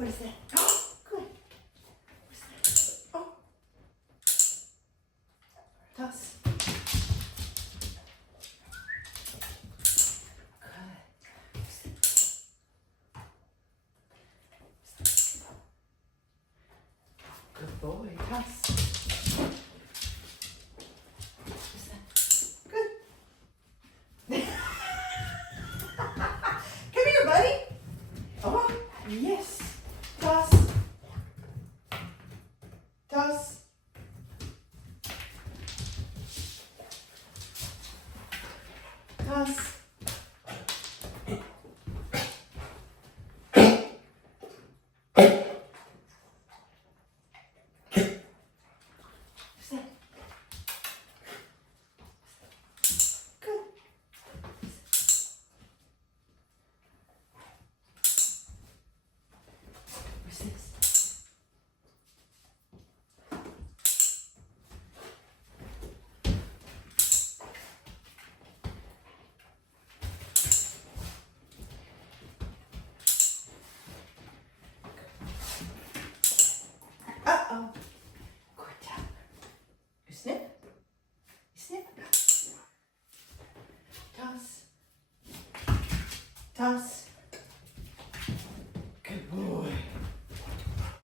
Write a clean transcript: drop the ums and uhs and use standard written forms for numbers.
What is that? Oh, good. What's that? Oh. Toss. Good boy. Toss. What's that? Good. Come here, buddy. Oh, yes. Toss. Toss. Toss. What's that? Good. What's this? Uh-oh. Good job. You snip. You snip. Toss. Toss.